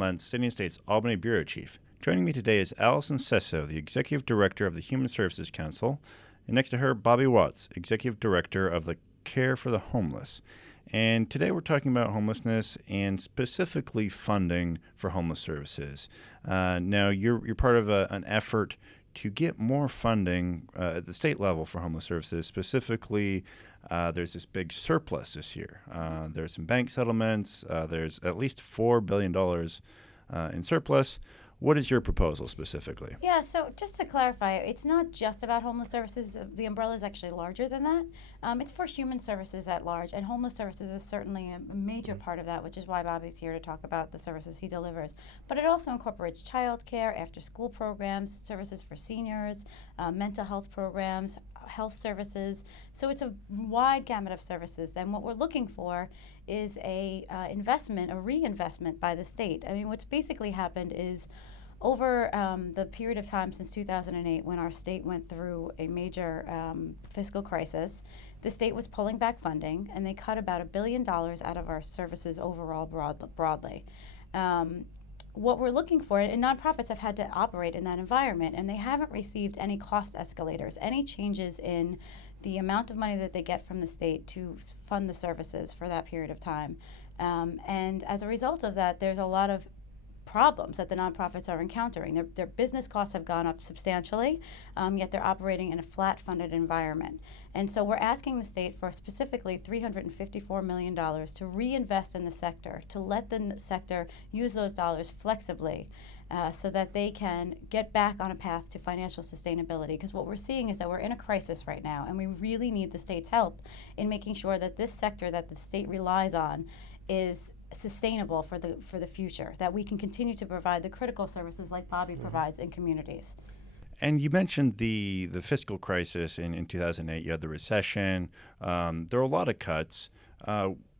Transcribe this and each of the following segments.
Lentz, City and State's Albany Bureau Chief. Joining me today is Allison Sesso, the Executive Director of the Human Services Council, and next to her, Bobby Watts, Executive Director of the Care for the Homeless. And today we're talking about homelessness and specifically funding for homeless services. Now, you're part of an effort to get more funding at the state level for homeless services. Specifically, there's this big surplus this year. There's some bank settlements. There's at least $4 billion in surplus. What is your proposal specifically? Yeah, so just to clarify, it's not just about homeless services. The umbrella is actually larger than that. It's for human services at large, and homeless services is certainly a major part of that, which is why Bobby's here to talk about the services he delivers. But it also incorporates childcare, after-school programs, services for seniors, mental health programs, health services. So it's a wide gamut of services. And what we're looking for is a reinvestment by the state. I mean, what's basically happened is over the period of time since 2008, when our state went through a major fiscal crisis, the state was pulling back funding, and they cut about $1 billion out of our services overall broadly. What we're looking for, and nonprofits have had to operate in that environment, and they haven't received any cost escalators, any changes in the amount of money that they get from the state to fund the services for that period of time. And as a result of that, there's a lot of problems that the nonprofits are encountering. Their business costs have gone up substantially, yet they're operating in a flat-funded environment. And so we're asking the state for specifically $354 million to reinvest in the sector, to let the sector use those dollars flexibly so that they can get back on a path to financial sustainability. Because what we're seeing is that we're in a crisis right now, and we really need the state's help in making sure that this sector that the state relies on is sustainable for the future, that we can continue to provide the critical services like Bobby provides in communities. And you mentioned the fiscal crisis in 2008. You had the recession. There were a lot of cuts.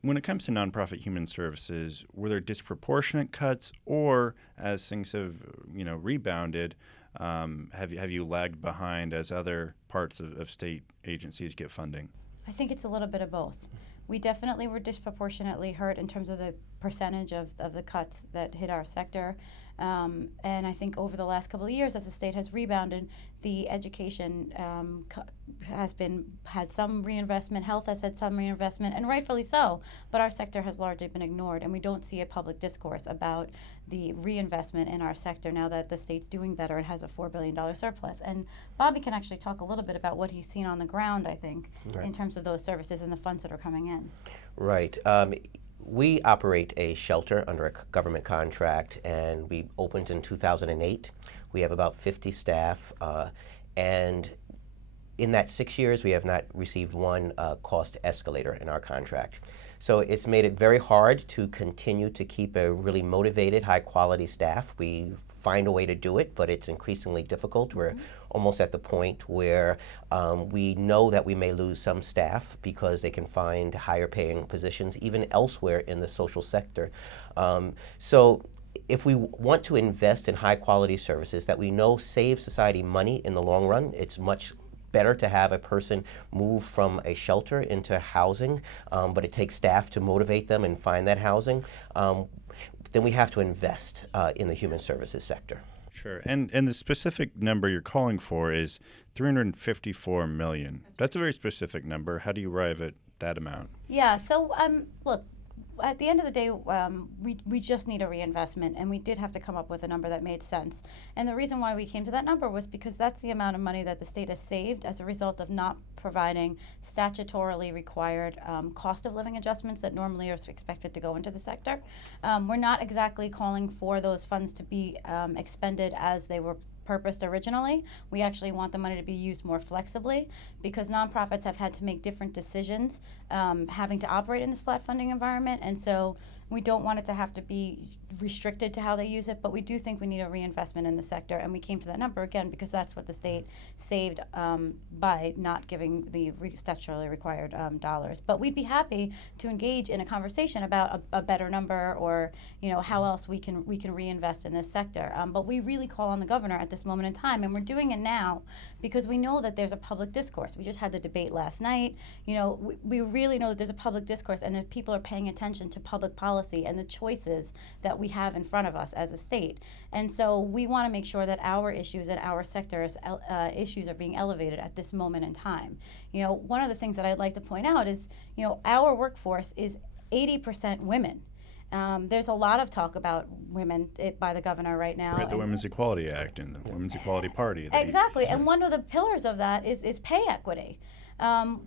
When it comes to nonprofit human services, were there disproportionate cuts, or as things have rebounded, have you lagged behind as other parts of state agencies get funding? I think it's a little bit of both. We definitely were disproportionately hurt in terms of the percentage of the cuts that hit our sector. And I think over the last couple of years, as the state has rebounded, the education has had some reinvestment, health has had some reinvestment, and rightfully so, but our sector has largely been ignored, and we don't see a public discourse about the reinvestment in our sector now that the state's doing better and has a $4 billion surplus. And Bobby can actually talk a little bit about what he's seen on the ground, I think, right, in terms of those services and the funds that are coming in. Right. We operate a shelter under a government contract, and we opened in 2008. We have about 50 staff, and in that 6 years, we have not received one cost escalator in our contract. So it's made it very hard to continue to keep a really motivated, high-quality staff. We find a way to do it, but it's increasingly difficult. We're almost at the point where we know that we may lose some staff because they can find higher paying positions even elsewhere in the social sector. So if we want to invest in high quality services that we know save society money in the long run, it's much better to have a person move from a shelter into housing, but it takes staff to motivate them and find that housing. Then we have to invest in the human services sector. Sure. And the specific number you're calling for is $354 million. That's a very specific number. How do you arrive at that amount? Yeah, so look, at the end of the day, we just need a reinvestment, and we did have to come up with a number that made sense. And the reason why we came to that number was because that's the amount of money that the state has saved as a result of not providing statutorily required cost of living adjustments that normally are expected to go into the sector. We're not exactly calling for those funds to be expended as they were purposed originally. We actually want the money to be used more flexibly because nonprofits have had to make different decisions having to operate in this flat funding environment, and so we don't want it to have to be restricted to how they use it, but we do think we need a reinvestment in the sector, and we came to that number again because that's what the state saved by not giving the statutorily required dollars. But we'd be happy to engage in a conversation about a better number, or how else we can reinvest in this sector. But we really call on the governor at this moment in time, and we're doing it now because we know that there's a public discourse. We just had the debate last night. We really know that there's a public discourse, and if people are paying attention to public policy policy and the choices that we have in front of us as a state. And so we want to make sure that our issues and our sector's issues are being elevated at this moment in time. You know, one of the things that I'd like to point out is, you know, our workforce is 80% women. There's a lot of talk about women by the governor right now. Right, the Women's Equality Act and the Women's Equality Party. Exactly, and one of the pillars of that is pay equity.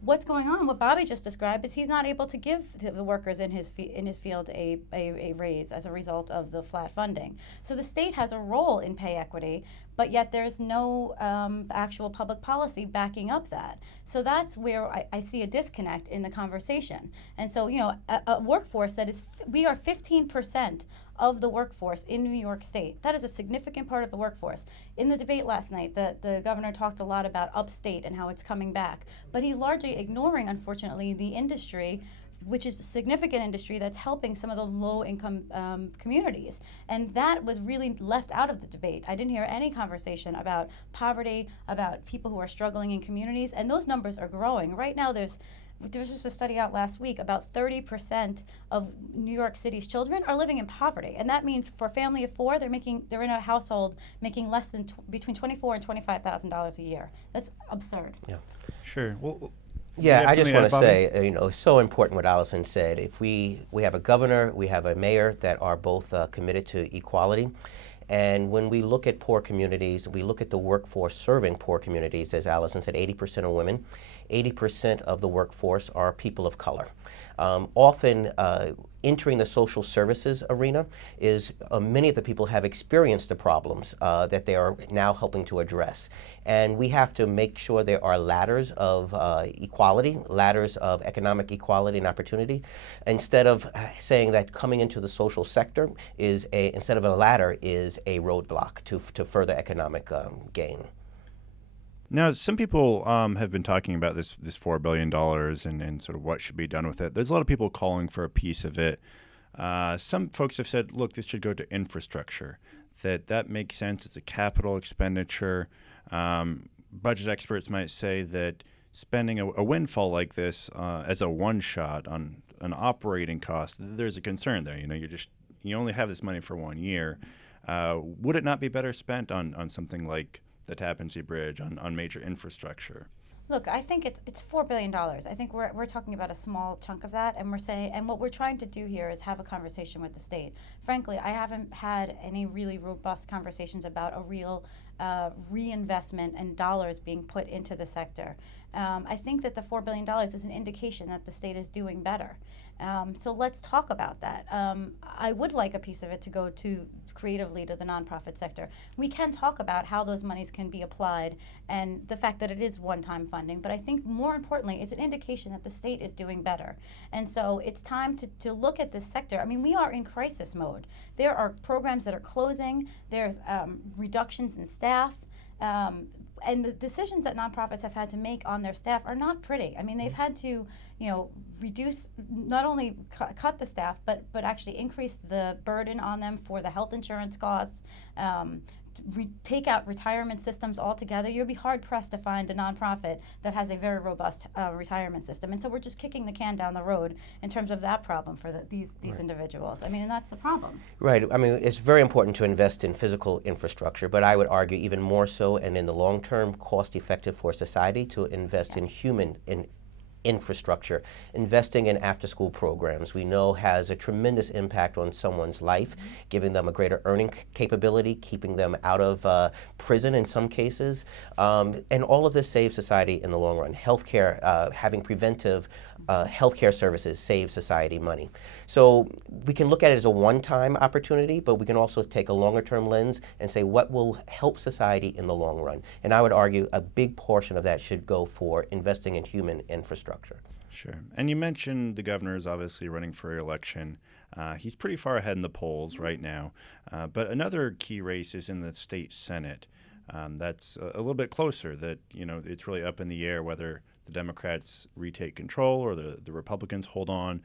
What's going on, what Bobby just described, is he's not able to give the workers in his field a raise as a result of the flat funding. So the state has a role in pay equity, but yet there's no actual public policy backing up that. So that's where I see a disconnect in the conversation. And so, you know, a workforce that is, we are 15% of the workforce in New York State. That is a significant part of the workforce. In the debate last night, the governor talked a lot about upstate and how it's coming back, but he's largely ignoring, unfortunately, the industry, which is a significant industry that's helping some of the low-income communities. And that was really left out of the debate. I didn't hear any conversation about poverty, about people who are struggling in communities, and those numbers are growing. Right now, there was just a study out last week, about 30% of New York City's children are living in poverty. And that means for a family of four, they're in a household making less than between $24,000 and $25,000 a year. That's absurd. Yeah. Sure. Well, yeah, I just want to say, you know, it's so important what Allison said. If we have a governor, we have a mayor that are both committed to equality. And when we look at poor communities, we look at the workforce serving poor communities, as Allison said, 80% are women. 80% of the workforce are people of color. Often entering the social services arena is many of the people have experienced the problems that they are now helping to address. And we have to make sure there are ladders of equality, ladders of economic equality and opportunity, instead of saying that coming into the social sector instead of a ladder, is a roadblock to further economic gain. Now, some people have been talking about this $4 billion and sort of what should be done with it. There's a lot of people calling for a piece of it. Some folks have said, look, this should go to infrastructure, that makes sense. It's a capital expenditure. Budget experts might say that spending a windfall like this as a one-shot on an operating cost, there's a concern there. You know, you only have this money for 1 year. Would it not be better spent on something like the Tappan Zee Bridge, on major infrastructure? Look, I think it's $4 billion. I think we're talking about a small chunk of that, and what we're trying to do here is have a conversation with the state. Frankly, I haven't had any really robust conversations about a real reinvestment and dollars being put into the sector. I think that the $4 billion is an indication that the state is doing better. So let's talk about that. I would like a piece of it to go creatively to the nonprofit sector. We can talk about how those monies can be applied and the fact that it is one-time funding, but I think more importantly, it's an indication that the state is doing better. And so it's time to look at this sector. I mean, we are in crisis mode. There are programs that are closing. There's reductions in staff. And the decisions that nonprofits have had to make on their staff are not pretty. I mean, they've had to, reduce, not only cut the staff, but actually increase the burden on them for the health insurance costs, take out retirement systems altogether. You'd be hard-pressed to find a nonprofit that has a very robust retirement system. And so we're just kicking the can down the road in terms of that problem for these right. individuals. I mean, and that's the problem. Right. I mean, it's very important to invest in physical infrastructure, but I would argue even more so, and in the long term, cost-effective for society to invest yes. in human infrastructure. Investing in after-school programs we know has a tremendous impact on someone's life, mm-hmm. giving them a greater earning capability, keeping them out of prison in some cases, and all of this saves society in the long run. Healthcare, having preventive healthcare services save society money. So we can look at it as a one-time opportunity, but we can also take a longer-term lens and say what will help society in the long run. And I would argue a big portion of that should go for investing in human infrastructure. Sure. And you mentioned the governor is obviously running for re-election. He's pretty far ahead in the polls right now. But another key race is in the state Senate. That's a little bit closer, that, it's really up in the air whether the Democrats retake control or the Republicans hold on.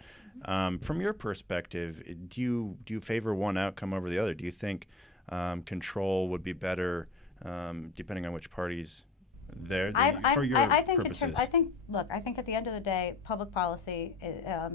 From your perspective, do you favor one outcome over the other? Do you think control would be better depending on which party's there for your purposes? I think at the end of the day, public policy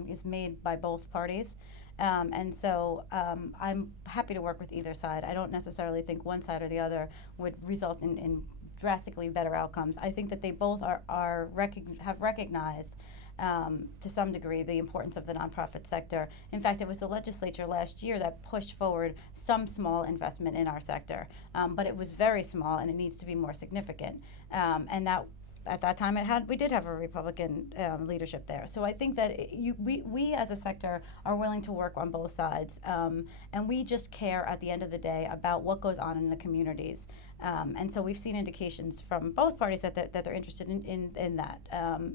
is made by both parties. And so I'm happy to work with either side. I don't necessarily think one side or the other would result in drastically better outcomes. I think that they both have recognized to some degree the importance of the nonprofit sector. In fact, it was the legislature last year that pushed forward some small investment in our sector, but it was very small and it needs to be more significant. And that at that time we did have a Republican leadership there. So I think that we as a sector are willing to work on both sides, and we just care at the end of the day about what goes on in the communities. And so we've seen indications from both parties that they're interested in that.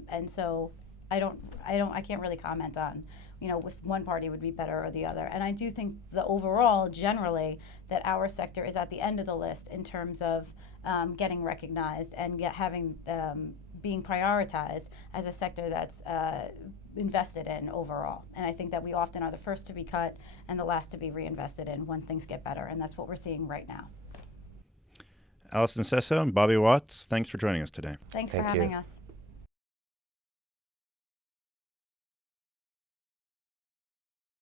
And so I can't really comment on, if one party would be better or the other. And I do think the overall, generally, that our sector is at the end of the list in terms of getting recognized and being prioritized as a sector that's invested in overall. And I think that we often are the first to be cut and the last to be reinvested in when things get better. And that's what we're seeing right now. Allison Sesso and Bobby Watts, thanks for joining us today. Thanks Thank for you. having us.